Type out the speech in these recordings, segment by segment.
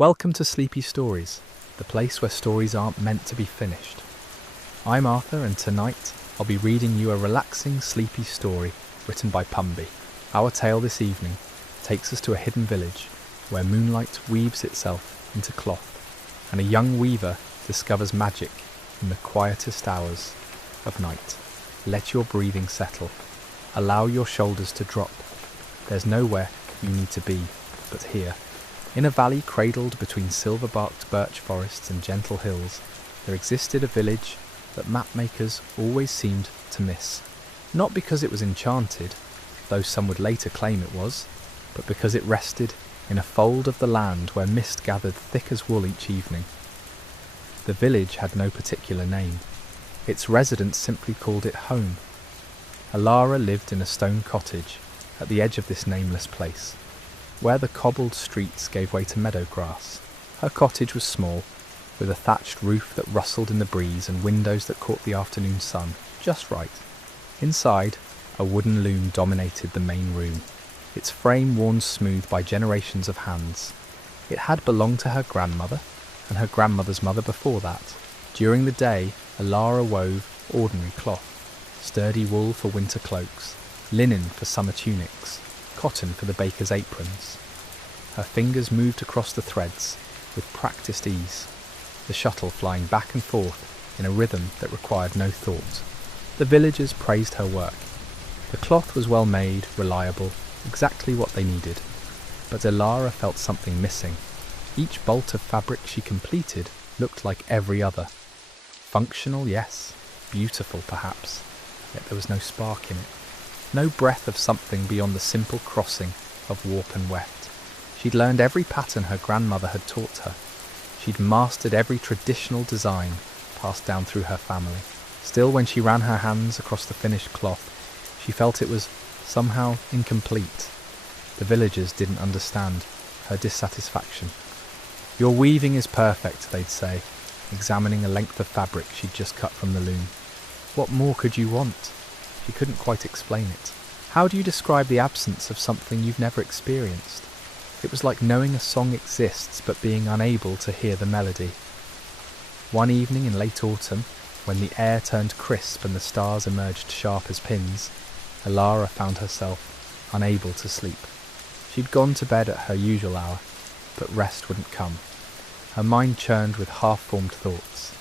Welcome to Sleepy Stories, the place where stories aren't meant to be finished. I'm Arthur, and tonight I'll be reading you a relaxing, sleepy story written by Pumby. Our tale this evening takes us to a hidden village where moonlight weaves itself into cloth, and a young weaver discovers magic in the quietest hours of night. Let your breathing settle. Allow your shoulders to drop. There's nowhere you need to be but here. In a valley cradled between silver-barked birch forests and gentle hills, there existed a village that mapmakers always seemed to miss. Not because it was enchanted, though some would later claim it was, but because it rested in a fold of the land where mist gathered thick as wool each evening. The village had no particular name. Its residents simply called it home. Alara lived in a stone cottage at the edge of this nameless place, where the cobbled streets gave way to meadow grass. Her cottage was small, with a thatched roof that rustled in the breeze and windows that caught the afternoon sun just right. Inside, a wooden loom dominated the main room, its frame worn smooth by generations of hands. It had belonged to her grandmother, and her grandmother's mother before that. During the day, Alara wove ordinary cloth, sturdy wool for winter cloaks, linen for summer tunics, cotton for the baker's aprons. Her fingers moved across the threads with practiced ease, the shuttle flying back and forth in a rhythm that required no thought. The villagers praised her work. The cloth was well made, reliable, exactly what they needed. But Alara felt something missing. Each bolt of fabric she completed looked like every other. Functional, yes. Beautiful, perhaps. Yet there was no spark in it. No breath of something beyond the simple crossing of warp and weft. She'd learned every pattern her grandmother had taught her. She'd mastered every traditional design passed down through her family. Still, when she ran her hands across the finished cloth, she felt it was somehow incomplete. The villagers didn't understand her dissatisfaction. "Your weaving is perfect," they'd say, examining a length of fabric she'd just cut from the loom. "What more could you want?" She couldn't quite explain it. How do you describe the absence of something you've never experienced? It was like knowing a song exists but being unable to hear the melody. One evening in late autumn, when the air turned crisp and the stars emerged sharp as pins, Alara found herself unable to sleep. She'd gone to bed at her usual hour, but rest wouldn't come. Her mind churned with half-formed thoughts.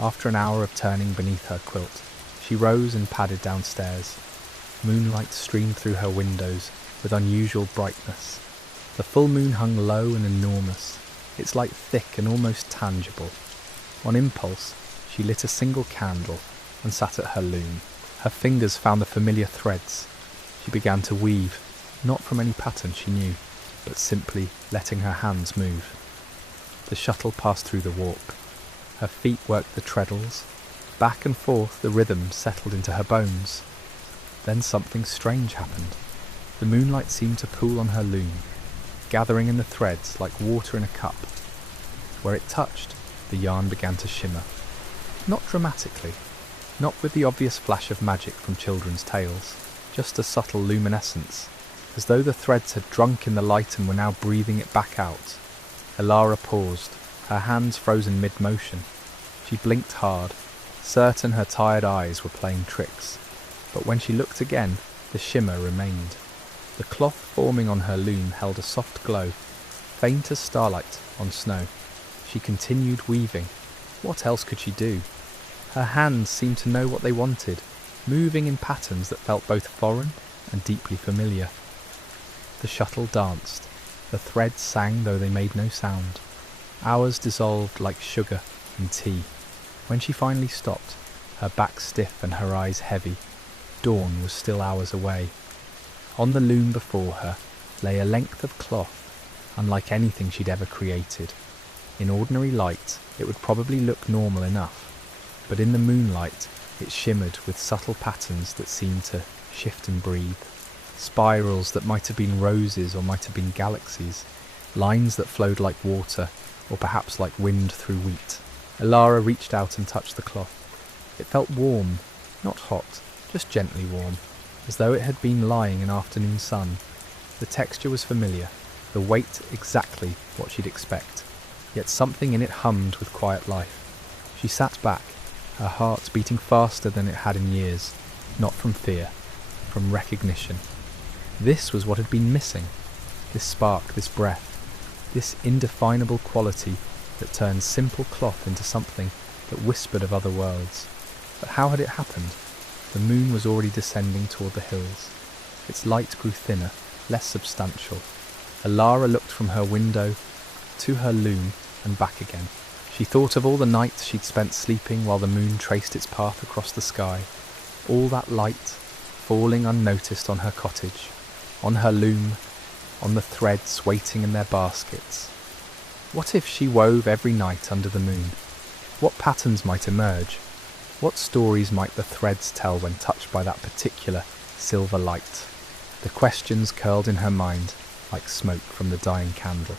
After an hour of turning beneath her quilt, she rose and padded downstairs. Moonlight streamed through her windows with unusual brightness. The full moon hung low and enormous, its light thick and almost tangible. On impulse, she lit a single candle and sat at her loom. Her fingers found the familiar threads. She began to weave, not from any pattern she knew, but simply letting her hands move. The shuttle passed through the warp. Her feet worked the treadles. Back and forth the rhythm settled into her bones. Then something strange happened. The moonlight seemed to pool on her loom, gathering in the threads like water in a cup. Where it touched, the yarn began to shimmer. Not dramatically, not with the obvious flash of magic from children's tales, just a subtle luminescence, as though the threads had drunk in the light and were now breathing it back out. Alara paused, her hands frozen mid-motion. She blinked hard, certain her tired eyes were playing tricks, but when she looked again, the shimmer remained. The cloth forming on her loom held a soft glow, faint as starlight on snow. She continued weaving. What else could she do? Her hands seemed to know what they wanted, moving in patterns that felt both foreign and deeply familiar. The shuttle danced. The threads sang though they made no sound. Hours dissolved like sugar in tea. When she finally stopped, her back stiff and her eyes heavy, dawn was still hours away. On the loom before her lay a length of cloth, unlike anything she'd ever created. In ordinary light, it would probably look normal enough, but in the moonlight, it shimmered with subtle patterns that seemed to shift and breathe. Spirals that might have been roses or might have been galaxies, lines that flowed like water, or perhaps like wind through wheat. Alara reached out and touched the cloth. It felt warm, not hot, just gently warm, as though it had been lying in afternoon sun. The texture was familiar, the weight exactly what she'd expect. yet something in it hummed with quiet life. She sat back, her heart beating faster than it had in years, not from fear, from recognition. This was what had been missing, this spark, this breath, this indefinable quality that turned simple cloth into something that whispered of other worlds. But how had it happened? The moon was already descending toward the hills. Its light grew thinner, less substantial. Alara looked from her window to her loom and back again. She thought of all the nights she'd spent sleeping while the moon traced its path across the sky. All that light falling unnoticed on her cottage, on her loom, on the threads waiting in their baskets. What if she wove every night under the moon? What patterns might emerge? What stories might the threads tell when touched by that particular silver light? The questions curled in her mind like smoke from the dying candle.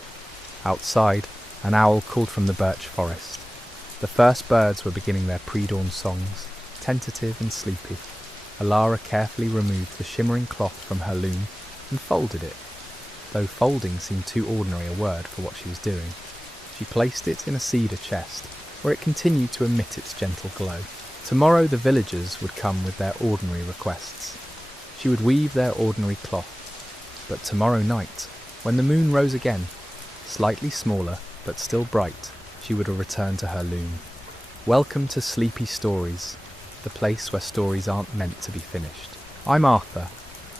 Outside, an owl called from the birch forest. The first birds were beginning their pre-dawn songs, tentative and sleepy. Alara carefully removed the shimmering cloth from her loom and folded it, though folding seemed too ordinary a word for what she was doing. She placed it in a cedar chest, where it continued to emit its gentle glow. Tomorrow the villagers would come with their ordinary requests. She would weave their ordinary cloth. But tomorrow night, when the moon rose again, slightly smaller but still bright, she would return to her loom. Welcome to Sleepy Stories, the place where stories aren't meant to be finished. I'm Arthur,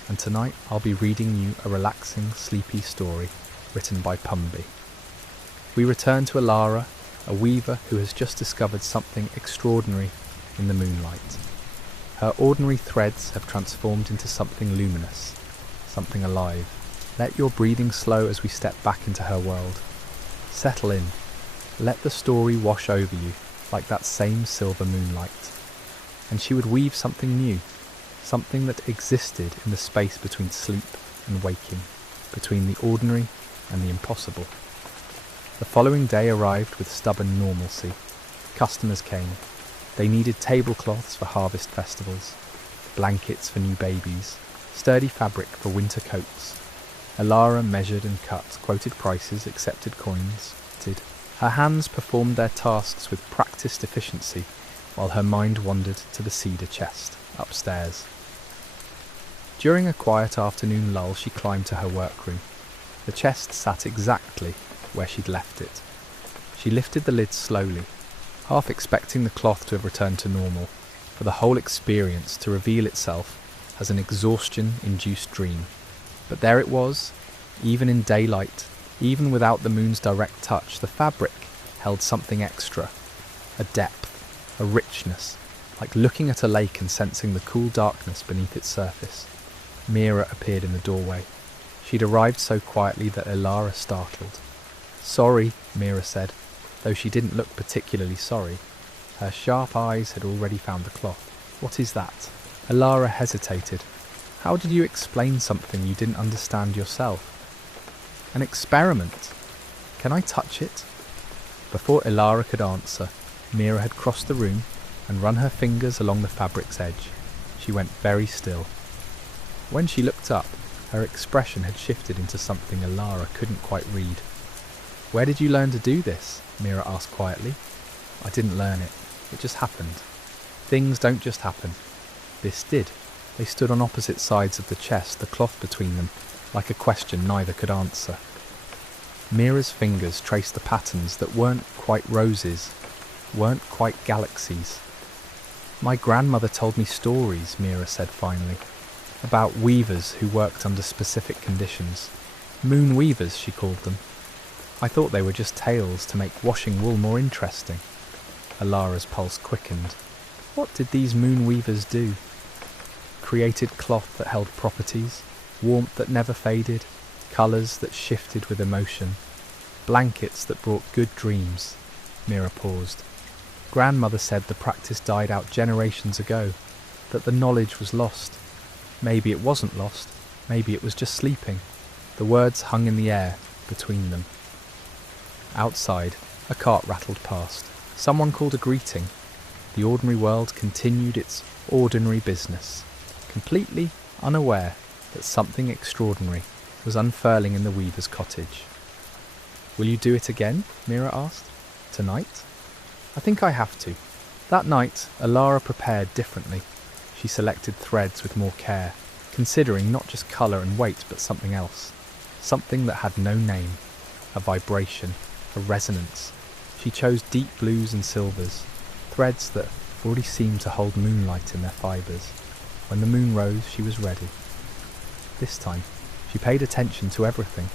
and tonight I'll be reading you a relaxing, sleepy story written by Pumby. We return to Alara, a weaver who has just discovered something extraordinary in the moonlight. Her ordinary threads have transformed into something luminous, something alive. Let your breathing slow as we step back into her world. Settle in. Let the story wash over you like that same silver moonlight. And she would weave something new, something that existed in the space between sleep and waking, between the ordinary and the impossible. The following day arrived with stubborn normalcy. Customers came. They needed tablecloths for harvest festivals, blankets for new babies, sturdy fabric for winter coats. Alara measured and cut, quoted prices, accepted coins. Her hands performed their tasks with practiced efficiency, while her mind wandered to the cedar chest, upstairs. During a quiet afternoon lull, she climbed to her workroom. The chest sat exactly where she'd left it. She lifted the lid slowly, half expecting the cloth to have returned to normal, for the whole experience to reveal itself as an exhaustion-induced dream. But there it was, even in daylight, even without the moon's direct touch. The fabric held something extra, a depth, a richness, like looking at a lake and sensing the cool darkness beneath its surface. Mira appeared in the doorway. She'd arrived so quietly that Alara startled. "Sorry," Mira said, though she didn't look particularly sorry. Her sharp eyes had already found the cloth. "What is that?" Alara hesitated. "How did you explain something you didn't understand yourself?" "An experiment. Can I touch it?" Before Alara could answer, Mira had crossed the room and run her fingers along the fabric's edge. She went very still. When she looked up, her expression had shifted into something Alara couldn't quite read. "Where did you learn to do this?" Mira asked quietly. "I didn't learn it. It just happened. Things don't just happen." This did. They stood on opposite sides of the chest, the cloth between them, like a question neither could answer. Mira's fingers traced the patterns that weren't quite roses, weren't quite galaxies. "My grandmother told me stories," Mira said finally, "about weavers who worked under specific conditions. Moon weavers, she called them. I thought they were just tales to make washing wool more interesting." Alara's pulse quickened. What did these moon weavers do? Created cloth that held properties, warmth that never faded, colours that shifted with emotion, blankets that brought good dreams. Mira paused. Grandmother said the practice died out generations ago, that the knowledge was lost. Maybe it wasn't lost, maybe it was just sleeping. The words hung in the air between them. Outside, a cart rattled past. Someone called a greeting. The ordinary world continued its ordinary business, completely unaware that something extraordinary was unfurling in the weaver's cottage. Will you do it again? Mira asked. Tonight? I think I have to. That night, Alara prepared differently. She selected threads with more care, considering not just colour and weight but something else. Something that had no name. A vibration, a resonance. She chose deep blues and silvers, threads that already seemed to hold moonlight in their fibres. When the moon rose, she was ready. This time, she paid attention to everything.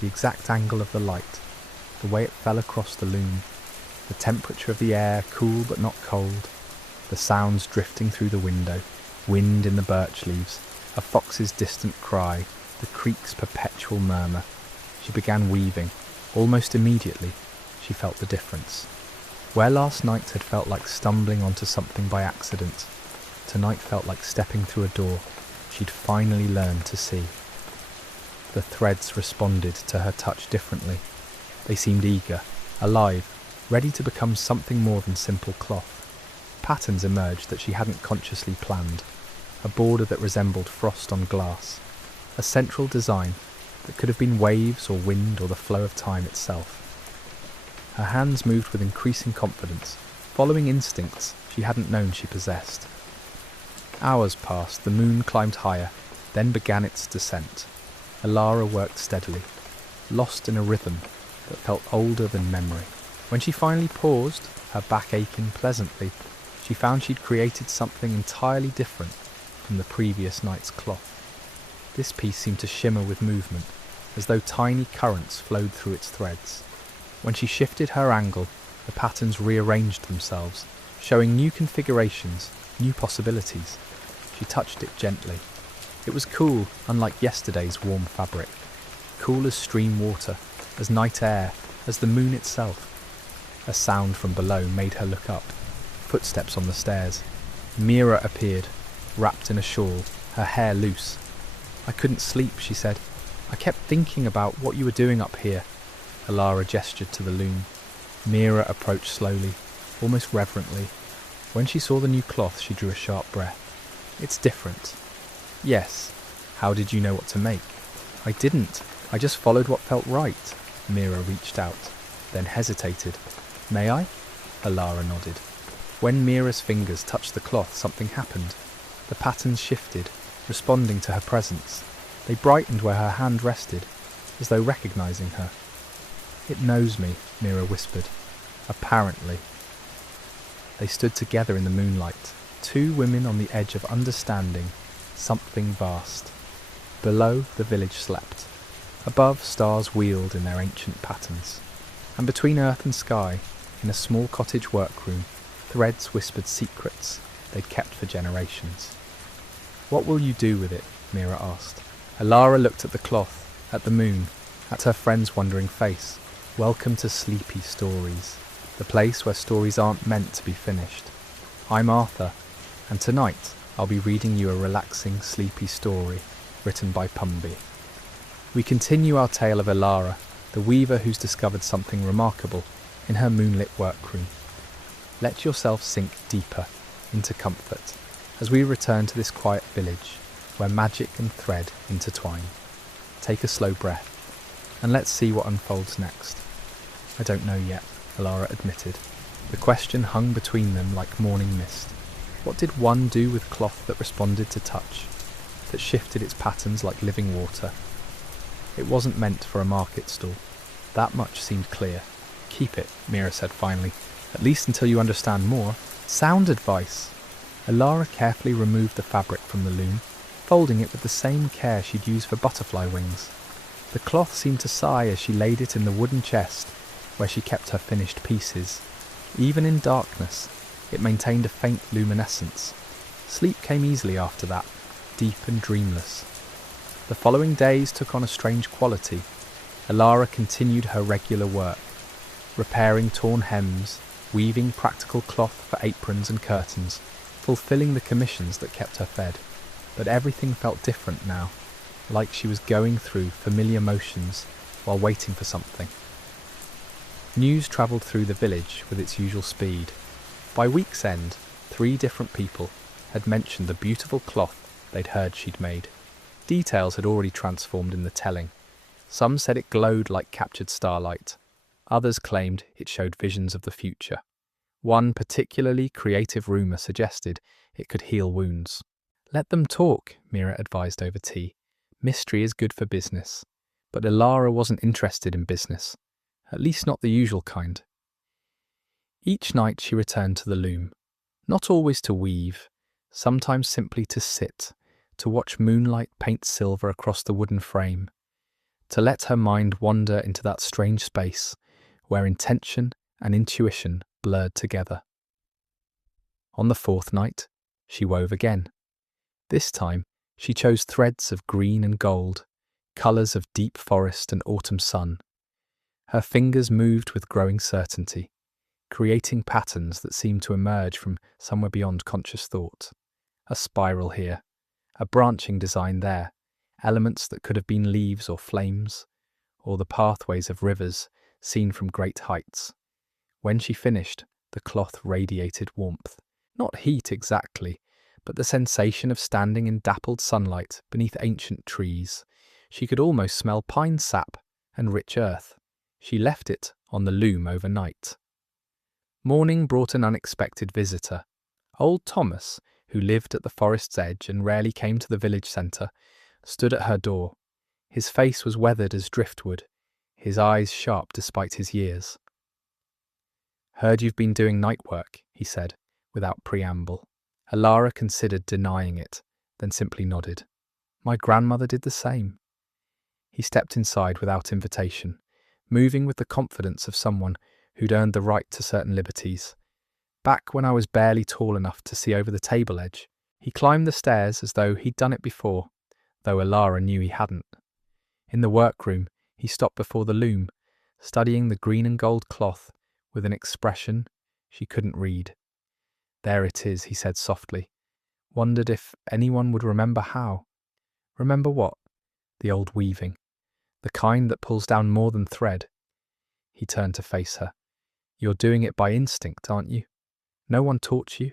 The exact angle of the light, the way it fell across the loom, the temperature of the air, cool but not cold, the sounds drifting through the window, wind in the birch leaves, a fox's distant cry, the creek's perpetual murmur. She began weaving. Almost immediately, she felt the difference. Where last night had felt like stumbling onto something by accident, tonight felt like stepping through a door she'd finally learned to see. The threads responded to her touch differently. They seemed eager, alive, ready to become something more than simple cloth. Patterns emerged that she hadn't consciously planned, a border that resembled frost on glass, a central design that could have been waves or wind or the flow of time itself. Her hands moved with increasing confidence, following instincts she hadn't known she possessed. Hours passed, the moon climbed higher, then began its descent. Alara worked steadily, lost in a rhythm that felt older than memory. When she finally paused, her back aching pleasantly, she found she'd created something entirely different from the previous night's cloth. This piece seemed to shimmer with movement, as though tiny currents flowed through its threads. When she shifted her angle, the patterns rearranged themselves, showing new configurations, new possibilities. She touched it gently. It was cool, unlike yesterday's warm fabric. Cool as stream water, as night air, as the moon itself. A sound from below made her look up. Footsteps on the stairs. Mira appeared, wrapped in a shawl, her hair loose. I couldn't sleep, she said. I kept thinking about what you were doing up here. Alara gestured to the loom. Mira approached slowly, almost reverently. When she saw the new cloth, she drew a sharp breath. It's different. Yes. How did you know what to make? I didn't. I just followed what felt right. Mira reached out, then hesitated. May I? Alara nodded. When Mira's fingers touched the cloth, something happened. The patterns shifted, responding to her presence. They brightened where her hand rested, as though recognizing her. It knows me, Mira whispered. Apparently. They stood together in the moonlight, two women on the edge of understanding something vast. Below, the village slept. Above, stars wheeled in their ancient patterns. And between earth and sky, in a small cottage workroom, threads whispered secrets they'd kept for generations. What will you do with it? Mira asked. Alara looked at the cloth, at the moon, at her friend's wondering face. Welcome to Sleepy Stories, the place where stories aren't meant to be finished. I'm Arthur, and tonight I'll be reading you a relaxing, sleepy story written by Pumby. We continue our tale of Alara, the weaver who's discovered something remarkable in her moonlit workroom. Let yourself sink deeper into comfort as we return to this quiet village where magic and thread intertwine. Take a slow breath, and let's see what unfolds next. I don't know yet, Alara admitted. The question hung between them like morning mist. What did one do with cloth that responded to touch, that shifted its patterns like living water? It wasn't meant for a market stall. That much seemed clear. Keep it, Mira said finally, at least until you understand more. Sound advice! Alara carefully removed the fabric from the loom, folding it with the same care she'd use for butterfly wings. The cloth seemed to sigh as she laid it in the wooden chest where she kept her finished pieces. Even in darkness, it maintained a faint luminescence. Sleep came easily after that, deep and dreamless. The following days took on a strange quality. Alara continued her regular work, repairing torn hems, weaving practical cloth for aprons and curtains, fulfilling the commissions that kept her fed. But everything felt different now, like she was going through familiar motions while waiting for something. News travelled through the village with its usual speed. By week's end, 3 different people had mentioned the beautiful cloth they'd heard she'd made. Details had already transformed in the telling. Some said it glowed like captured starlight. Others claimed it showed visions of the future. One particularly creative rumour suggested it could heal wounds. "Let them talk," Mira advised over tea. "Mystery is good for business." But Ilara wasn't interested in business, at least not the usual kind. Each night she returned to the loom, not always to weave, sometimes simply to sit, to watch moonlight paint silver across the wooden frame, to let her mind wander into that strange space where intention and intuition blurred together. On the fourth night, she wove again. This time, she chose threads of green and gold, colours of deep forest and autumn sun. Her fingers moved with growing certainty, creating patterns that seemed to emerge from somewhere beyond conscious thought. A spiral here, a branching design there, elements that could have been leaves or flames, or the pathways of rivers seen from great heights. When she finished, the cloth radiated warmth. Not heat exactly, but the sensation of standing in dappled sunlight beneath ancient trees. She could almost smell pine sap and rich earth. She left it on the loom overnight. Morning brought an unexpected visitor. Old Thomas, who lived at the forest's edge and rarely came to the village centre, stood at her door. His face was weathered as driftwood, his eyes sharp despite his years. "Heard you've been doing night work," he said, without preamble. Ilara considered denying it, then simply nodded. "My grandmother did the same." He stepped inside without invitation, moving with the confidence of someone who'd earned the right to certain liberties. "Back when I was barely tall enough to see over the table edge." He climbed the stairs as though he'd done it before, though Ilara knew he hadn't. In the workroom, he stopped before the loom, studying the green and gold cloth with an expression she couldn't read. "There it is," he said softly. Wondered if anyone would remember how. Remember what? The old weaving. The kind that pulls down more than thread. He turned to face her. "You're doing it by instinct, aren't you? No one taught you?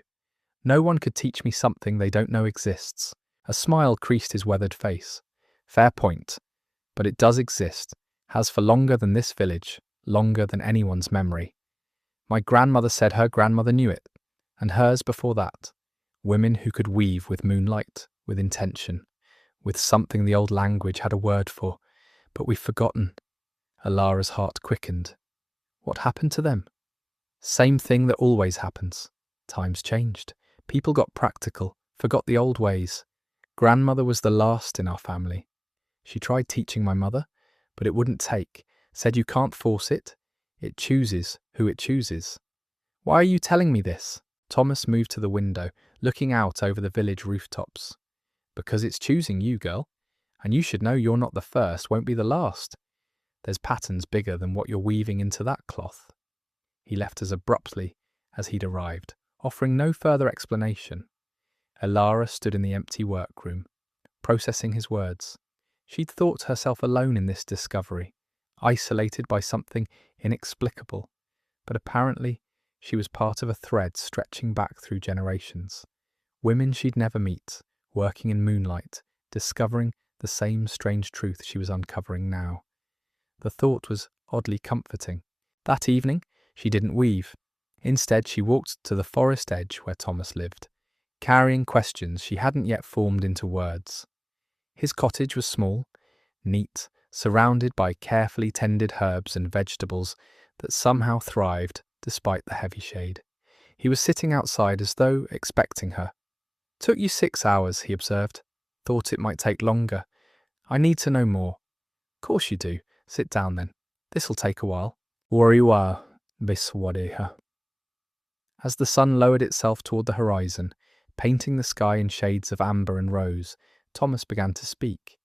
No one could teach me something they don't know exists." A smile creased his weathered face. "Fair point. But it does exist, has for longer than this village, longer than anyone's memory. My grandmother said her grandmother knew it, and hers before that. Women who could weave with moonlight, with intention, with something the old language had a word for, but we've forgotten." Ilara's heart quickened. What happened to them? Same thing that always happens. Times changed. People got practical, forgot the old ways. Grandmother was the last in our family. She tried teaching my mother, but it wouldn't take. Said you can't force it. It chooses who it chooses. "Why are you telling me this?" Thomas moved to the window, looking out over the village rooftops. "Because it's choosing you, girl. And you should know you're not the first, won't be the last. There's patterns bigger than what you're weaving into that cloth." He left as abruptly as he'd arrived, offering no further explanation. Ilara stood in the empty workroom, processing his words. She'd thought herself alone in this discovery, isolated by something inexplicable, but apparently she was part of a thread stretching back through generations. Women she'd never meet, working in moonlight, discovering the same strange truth she was uncovering now. The thought was oddly comforting. That evening, she didn't weave. Instead, she walked to the forest edge where Thomas lived, carrying questions she hadn't yet formed into words. His cottage was small, neat, surrounded by carefully tended herbs and vegetables that somehow thrived despite the heavy shade. He was sitting outside as though expecting her. "Took you 6 hours," he observed. "Thought it might take longer. I need to know more." "Course you do. Sit down then. This'll take a while." "Wariwa biswadeha." As the sun lowered itself toward the horizon, painting the sky in shades of amber and rose, Thomas began to speak.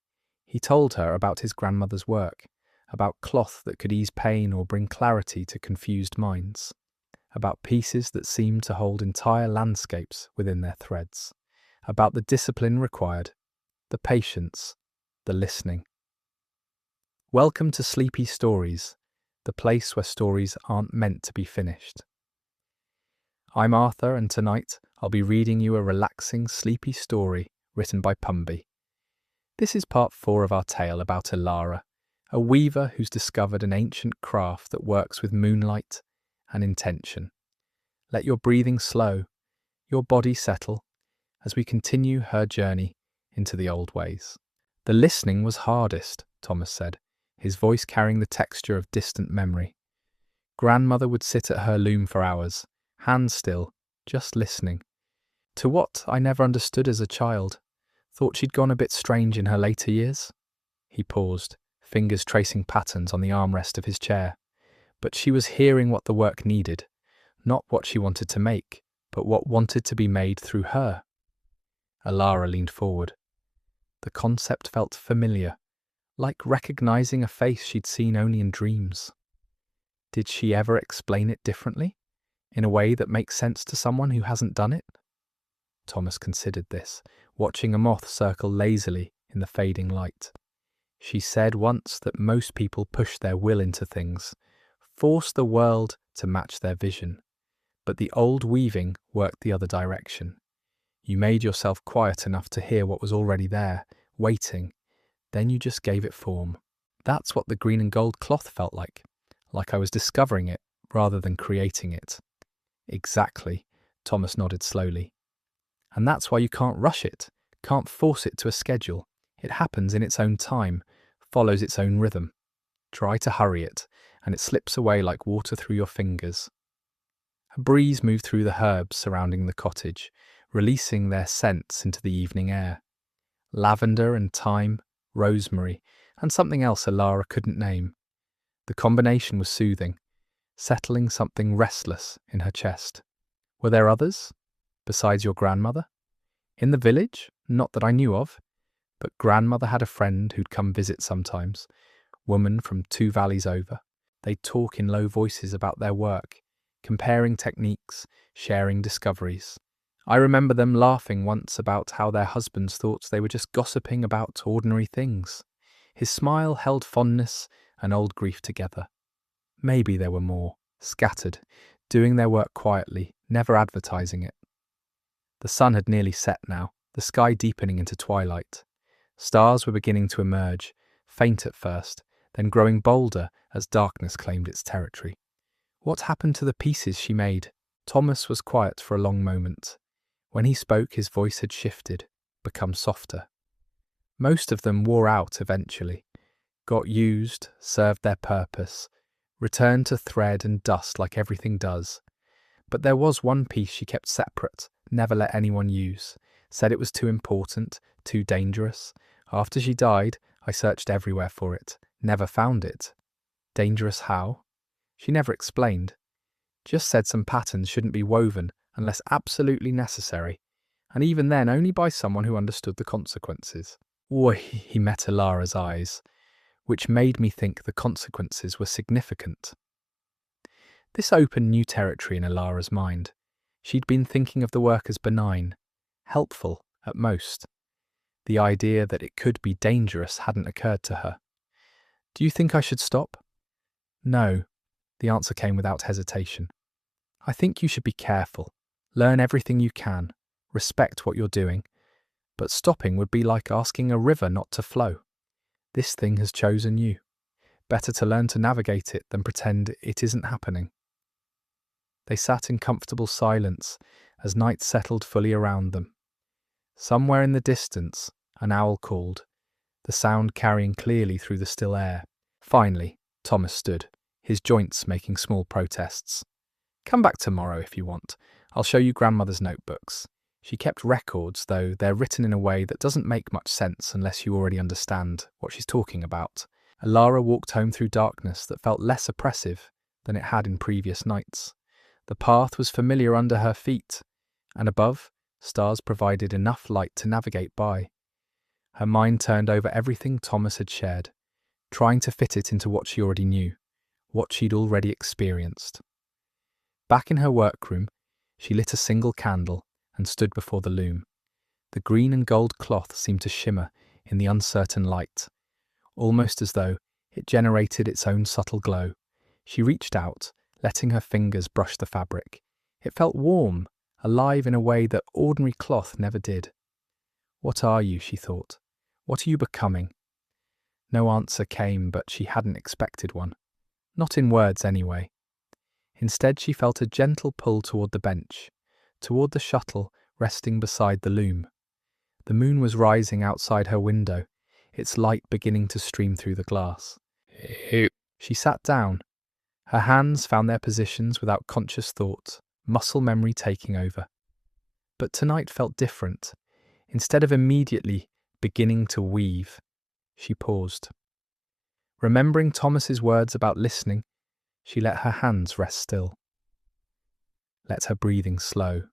He told her about his grandmother's work, about cloth that could ease pain or bring clarity to confused minds, about pieces that seemed to hold entire landscapes within their threads, about the discipline required, the patience, the listening. Welcome to Sleepy Stories, the place where stories aren't meant to be finished. I'm Arthur, and tonight I'll be reading you a relaxing, sleepy story written by Pumby. This is part 4 of our tale about Ilara, A weaver who's discovered an ancient craft that works with moonlight and intention. Let your breathing slow, your body settle, as we continue her journey into the old ways. The listening was hardest, Thomas said, his voice carrying the texture of distant memory. Grandmother would sit at her loom for hours, hands still, just listening. To what I never understood as a child. Thought she'd gone a bit strange in her later years? He paused, fingers tracing patterns on the armrest of his chair. But she was hearing what the work needed, not what she wanted to make, but what wanted to be made through her. Alara leaned forward. The concept felt familiar, like recognizing a face she'd seen only in dreams. Did she ever explain it differently, in a way that makes sense to someone who hasn't done it? Thomas considered this, watching a moth circle lazily in the fading light. She said once that most people push their will into things, force the world to match their vision. But the old weaving worked the other direction. You made yourself quiet enough to hear what was already there, waiting. Then you just gave it form. That's what the green and gold cloth felt like I was discovering it rather than creating it. Exactly, Thomas nodded slowly. And that's why you can't rush it, can't force it to a schedule. It happens in its own time, follows its own rhythm. Try to hurry it, and it slips away like water through your fingers. A breeze moved through the herbs surrounding the cottage, releasing their scents into the evening air. Lavender and thyme, rosemary, and something else Alara couldn't name. The combination was soothing, settling something restless in her chest. Were there others, besides your grandmother? In the village? Not that I knew of, but grandmother had a friend who'd come visit sometimes, woman from 2 valleys over. They'd talk in low voices about their work, comparing techniques, sharing discoveries. I remember them laughing once about how their husbands thought they were just gossiping about ordinary things. His smile held fondness and old grief together. Maybe there were more, scattered, doing their work quietly, never advertising it. The sun had nearly set now, the sky deepening into twilight. Stars were beginning to emerge, faint at first, then growing bolder as darkness claimed its territory. What happened to the pieces she made? Thomas was quiet for a long moment. When he spoke, his voice had shifted, become softer. Most of them wore out eventually, got used, served their purpose, returned to thread and dust like everything does. But there was one piece she kept separate, never let anyone use, said it was too important, too dangerous. After she died, I searched everywhere for it, never found it. Dangerous how? She never explained. Just said some patterns shouldn't be woven unless absolutely necessary, and even then only by someone who understood the consequences. Oi, he met Alara's eyes, which made me think the consequences were significant. This opened new territory in Alara's mind. She'd been thinking of the work as benign, helpful at most. The idea that it could be dangerous hadn't occurred to her. Do you think I should stop? No, the answer came without hesitation. I think you should be careful, learn everything you can, respect what you're doing, but stopping would be like asking a river not to flow. This thing has chosen you. Better to learn to navigate it than pretend it isn't happening. They sat in comfortable silence as night settled fully around them. Somewhere in the distance, an owl called, the sound carrying clearly through the still air. Finally, Thomas stood, his joints making small protests. Come back tomorrow if you want. I'll show you grandmother's notebooks. She kept records, though they're written in a way that doesn't make much sense unless you already understand what she's talking about. Alara walked home through darkness that felt less oppressive than it had in previous nights. The path was familiar under her feet, and above, stars provided enough light to navigate by. Her mind turned over everything Thomas had shared, trying to fit it into what she already knew, what she'd already experienced. Back in her workroom, she lit a single candle and stood before the loom. The green and gold cloth seemed to shimmer in the uncertain light, almost as though it generated its own subtle glow. She reached out, letting her fingers brush the fabric. It felt warm, alive in a way that ordinary cloth never did. What are you, she thought. What are you becoming? No answer came, but she hadn't expected one. Not in words, anyway. Instead, she felt a gentle pull toward the bench, toward the shuttle resting beside the loom. The moon was rising outside her window, its light beginning to stream through the glass. She sat down. Her hands found their positions without conscious thought, muscle memory taking over. But tonight felt different. Instead of immediately beginning to weave, she paused. Remembering Thomas's words about listening, she let her hands rest still. Let her breathing slow.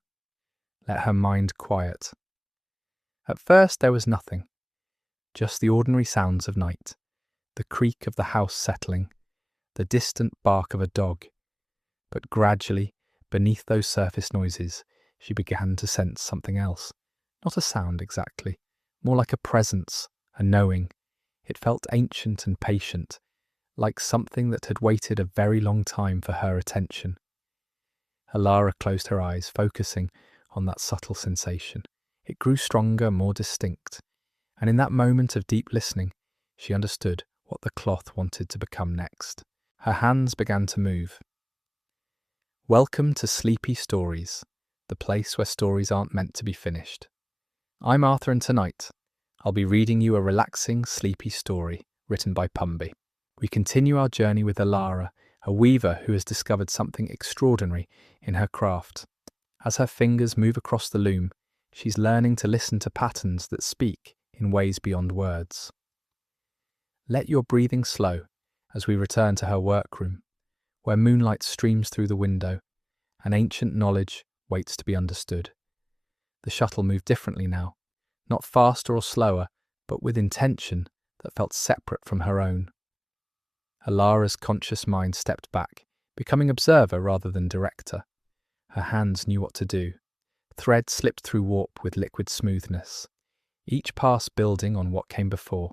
Let her mind quiet. At first there was nothing, just the ordinary sounds of night, the creak of the house settling, the distant bark of a dog. But gradually, beneath those surface noises, she began to sense something else. Not a sound exactly, more like a presence, a knowing. It felt ancient and patient, like something that had waited a very long time for her attention. Alara closed her eyes, focusing on that subtle sensation. It grew stronger, more distinct, and in that moment of deep listening, she understood what the cloth wanted to become next. Her hands began to move. Welcome to Sleepy Stories, the place where stories aren't meant to be finished. I'm Arthur, and tonight, I'll be reading you a relaxing, sleepy story written by Pumby. We continue our journey with Alara, a weaver who has discovered something extraordinary in her craft. As her fingers move across the loom, she's learning to listen to patterns that speak in ways beyond words. Let your breathing slow as we return to her workroom, where moonlight streams through the window, and ancient knowledge waits to be understood. The shuttle moved differently now, not faster or slower, but with intention that felt separate from her own. Alara's conscious mind stepped back, becoming observer rather than director. Her hands knew what to do. Thread slipped through warp with liquid smoothness, each pass building on what came before.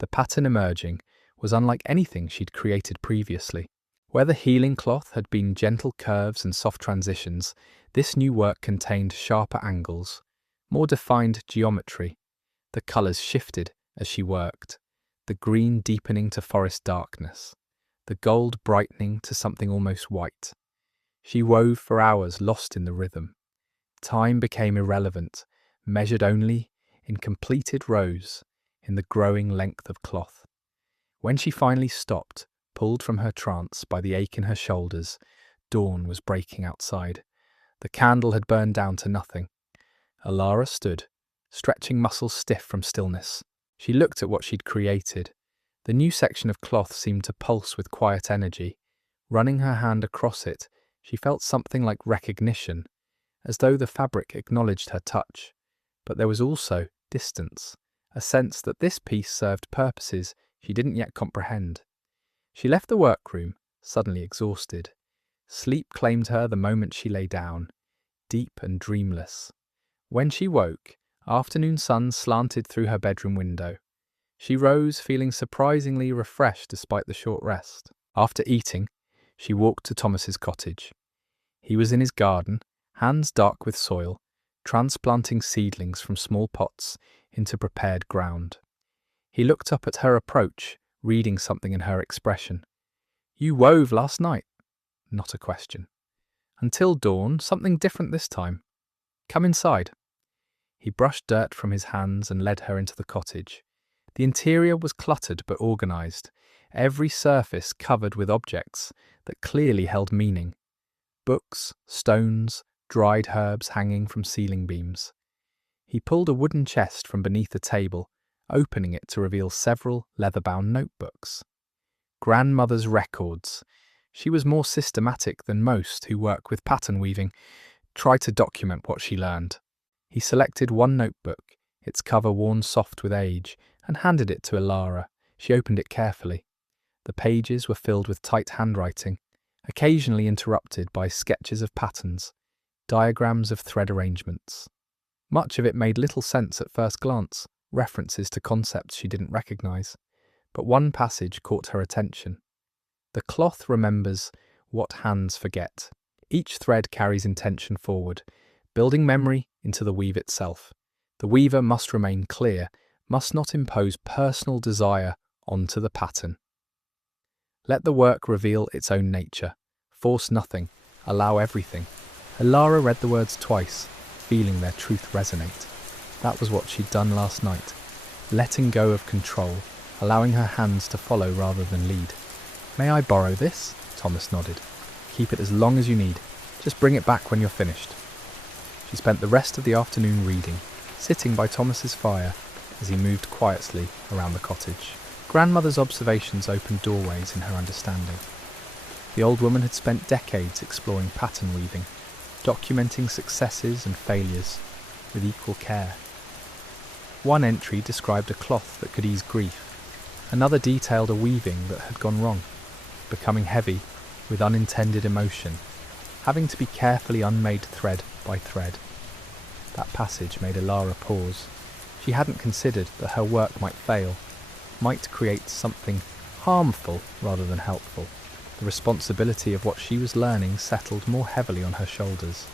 The pattern emerging was unlike anything she'd created previously. Where the healing cloth had been gentle curves and soft transitions, this new work contained sharper angles, more defined geometry. The colours shifted as she worked, the green deepening to forest darkness, the gold brightening to something almost white. She wove for hours, lost in the rhythm. Time became irrelevant, measured only in completed rows in the growing length of cloth. When she finally stopped, pulled from her trance by the ache in her shoulders, dawn was breaking outside. The candle had burned down to nothing. Alara stood, stretching muscles stiff from stillness. She looked at what she'd created. The new section of cloth seemed to pulse with quiet energy. Running her hand across it, she felt something like recognition, as though the fabric acknowledged her touch. But there was also distance, a sense that this piece served purposes she didn't yet comprehend. She left the workroom, suddenly exhausted. Sleep claimed her the moment she lay down, deep and dreamless. When she woke, afternoon sun slanted through her bedroom window. She rose feeling surprisingly refreshed despite the short rest. After eating, she walked to Thomas's cottage. He was in his garden, hands dark with soil, transplanting seedlings from small pots into prepared ground. He looked up at her approach, reading something in her expression. "You wove last night?" Not a question. "Until dawn, something different this time. Come inside." He brushed dirt from his hands and led her into the cottage. The interior was cluttered but organised, every surface covered with objects that clearly held meaning. Books, stones, dried herbs hanging from ceiling beams. He pulled a wooden chest from beneath a table, opening it to reveal several leather-bound notebooks. Grandmother's records. She was more systematic than most who work with pattern weaving, tried to document what she learned. He selected one notebook, its cover worn soft with age, and handed it to Alara. She opened it carefully. The pages were filled with tight handwriting, occasionally interrupted by sketches of patterns, diagrams of thread arrangements. Much of it made little sense at first glance, references to concepts she didn't recognize, but one passage caught her attention. The cloth remembers what hands forget. Each thread carries intention forward, building memory into the weave itself. The weaver must remain clear, must not impose personal desire onto the pattern. Let the work reveal its own nature. Force nothing, allow everything. Alara read the words twice, feeling their truth resonate. That was what she'd done last night, letting go of control, allowing her hands to follow rather than lead. "May I borrow this?" Thomas nodded. "Keep it as long as you need. Just bring it back when you're finished." She spent the rest of the afternoon reading, sitting by Thomas's fire as he moved quietly around the cottage. Grandmother's observations opened doorways in her understanding. The old woman had spent decades exploring pattern weaving, documenting successes and failures with equal care. One entry described a cloth that could ease grief. Another detailed a weaving that had gone wrong, becoming heavy with unintended emotion, having to be carefully unmade thread by thread. That passage made Alara pause. She hadn't considered that her work might fail, might create something harmful rather than helpful. The responsibility of what she was learning settled more heavily on her shoulders.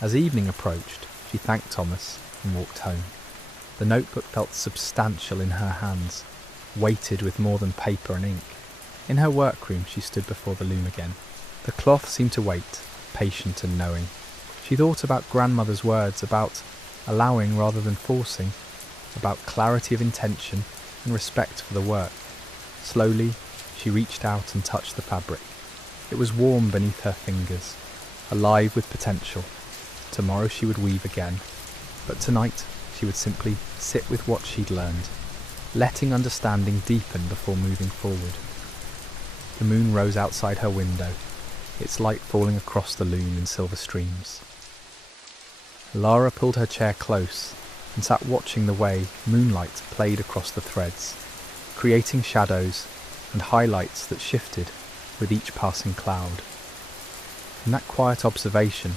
As evening approached, she thanked Thomas and walked home. The notebook felt substantial in her hands, weighted with more than paper and ink. In her workroom, she stood before the loom again. The cloth seemed to wait, patient and knowing. She thought about grandmother's words, about allowing rather than forcing, about clarity of intention and respect for the work. Slowly, she reached out and touched the fabric. It was warm beneath her fingers, alive with potential. Tomorrow she would weave again, but tonight she would simply sit with what she'd learned, letting understanding deepen before moving forward. The moon rose outside her window, its light falling across the loom in silver streams. Lara pulled her chair close and sat watching the way moonlight played across the threads, creating shadows and highlights that shifted with each passing cloud. In that quiet observation,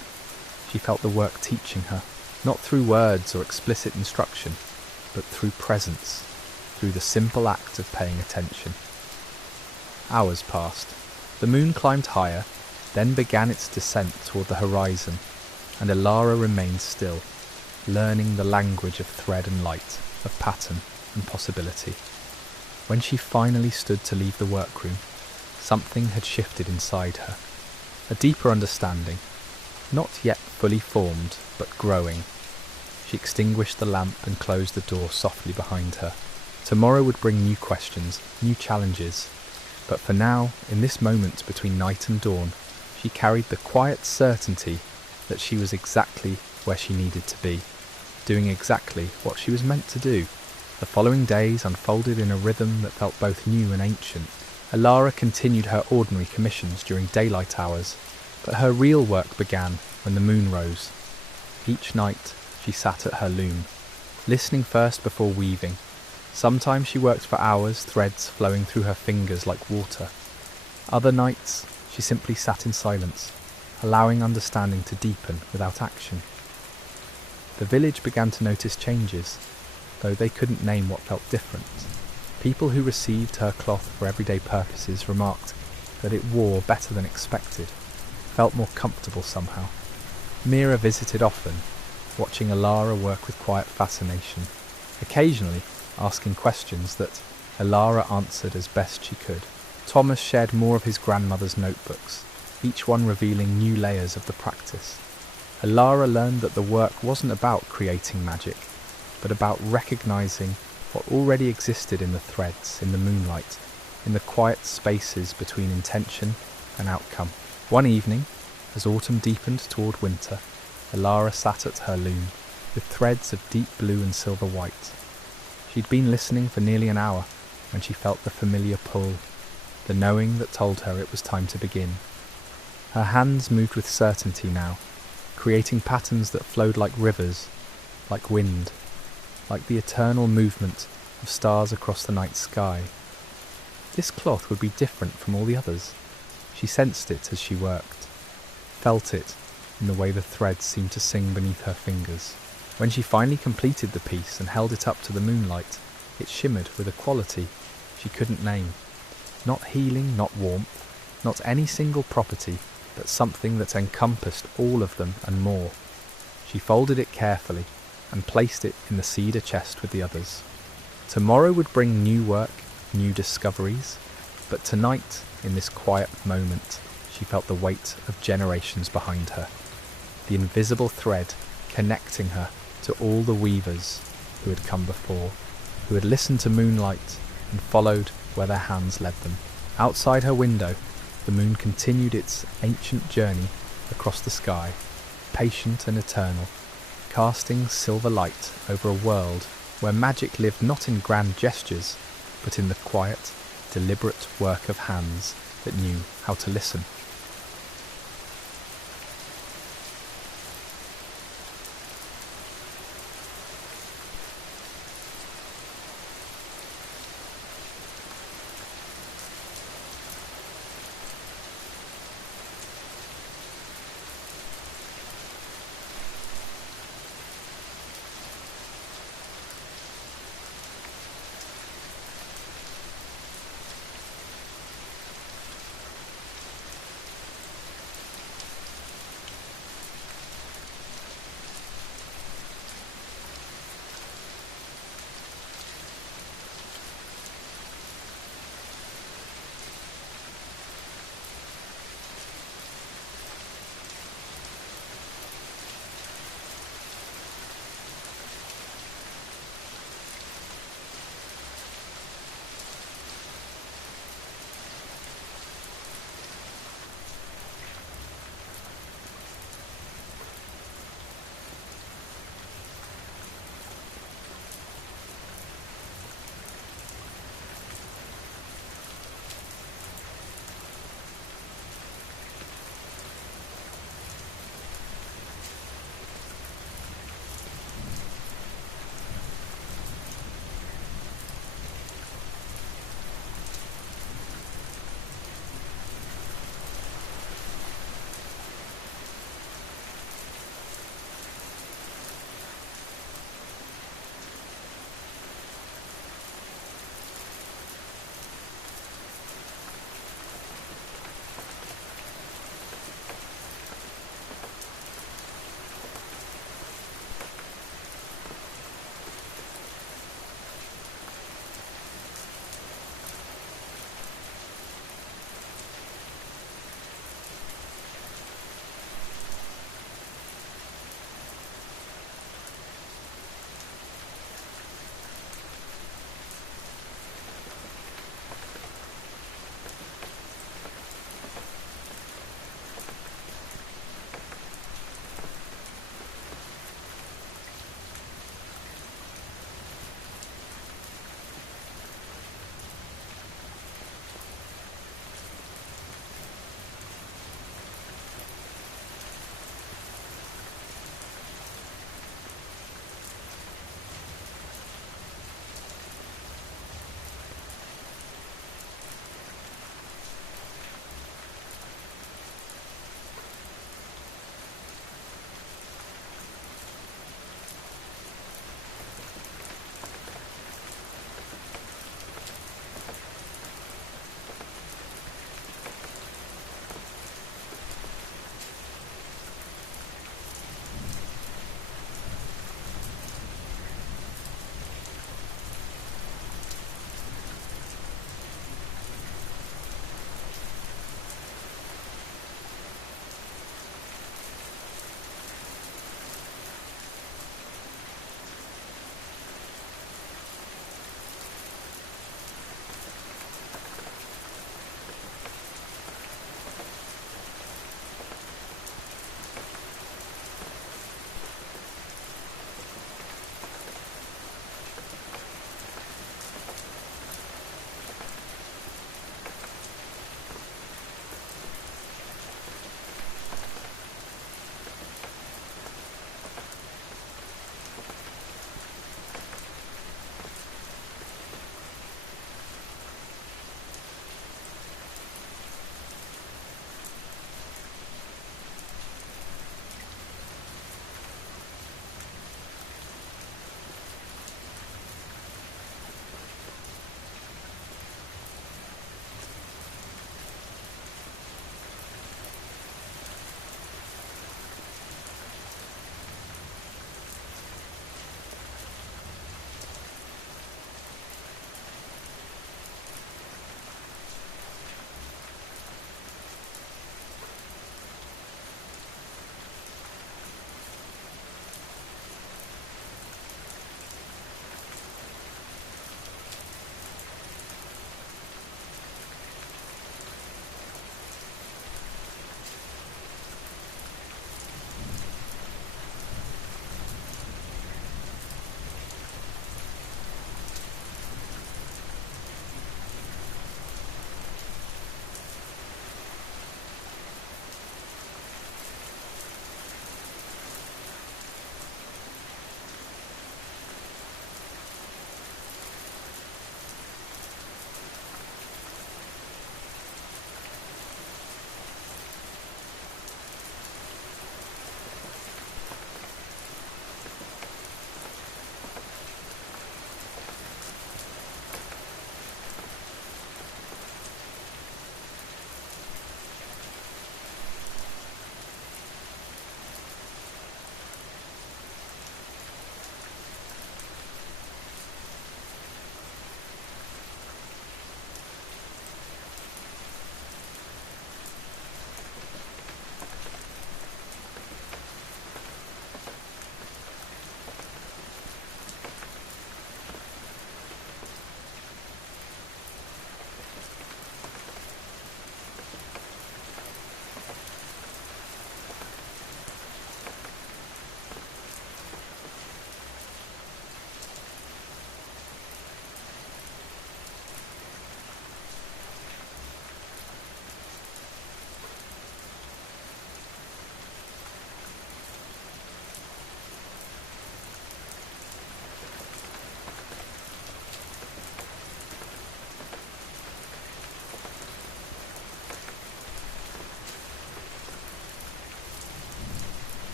she felt the work teaching her, not through words or explicit instruction, but through presence, through the simple act of paying attention. Hours passed. The moon climbed higher, then began its descent toward the horizon, and Alara remained still, learning the language of thread and light, of pattern and possibility. When she finally stood to leave the workroom, something had shifted inside her. A deeper understanding, not yet fully formed, but growing. She extinguished the lamp and closed the door softly behind her. Tomorrow would bring new questions, new challenges, but for now, in this moment between night and dawn, she carried the quiet certainty that she was exactly where she needed to be, doing exactly what she was meant to do. The following days unfolded in a rhythm that felt both new and ancient. Alara continued her ordinary commissions during daylight hours, but her real work began when the moon rose. Each night she sat at her loom, listening first before weaving. Sometimes she worked for hours, threads flowing through her fingers like water. Other nights she simply sat in silence, allowing understanding to deepen without action. The village began to notice changes, though they couldn't name what felt different. People who received her cloth for everyday purposes remarked that it wore better than expected, felt more comfortable somehow. Mira visited often, watching Alara work with quiet fascination, occasionally asking questions that Alara answered as best she could. Thomas shared more of his grandmother's notebooks, each one revealing new layers of the practice. Alara learned that the work wasn't about creating magic, but about recognizing what already existed in the threads, in the moonlight, in the quiet spaces between intention and outcome. One evening, as autumn deepened toward winter, Alara sat at her loom, with threads of deep blue and silver white. She'd been listening for nearly an hour when she felt the familiar pull, the knowing that told her it was time to begin. Her hands moved with certainty now, creating patterns that flowed like rivers, like wind, like the eternal movement of stars across the night sky. This cloth would be different from all the others. She sensed it as she worked, felt it in the way the threads seemed to sing beneath her fingers. When she finally completed the piece and held it up to the moonlight, it shimmered with a quality she couldn't name. Not healing, not warmth, not any single property, but something that encompassed all of them and more. She folded it carefully, and placed it in the cedar chest with the others. Tomorrow would bring new work, new discoveries, but tonight, in this quiet moment, she felt the weight of generations behind her, the invisible thread connecting her to all the weavers who had come before, who had listened to moonlight and followed where their hands led them. Outside her window, the moon continued its ancient journey across the sky, patient and eternal, casting silver light over a world where magic lived not in grand gestures, but in the quiet, deliberate work of hands that knew how to listen.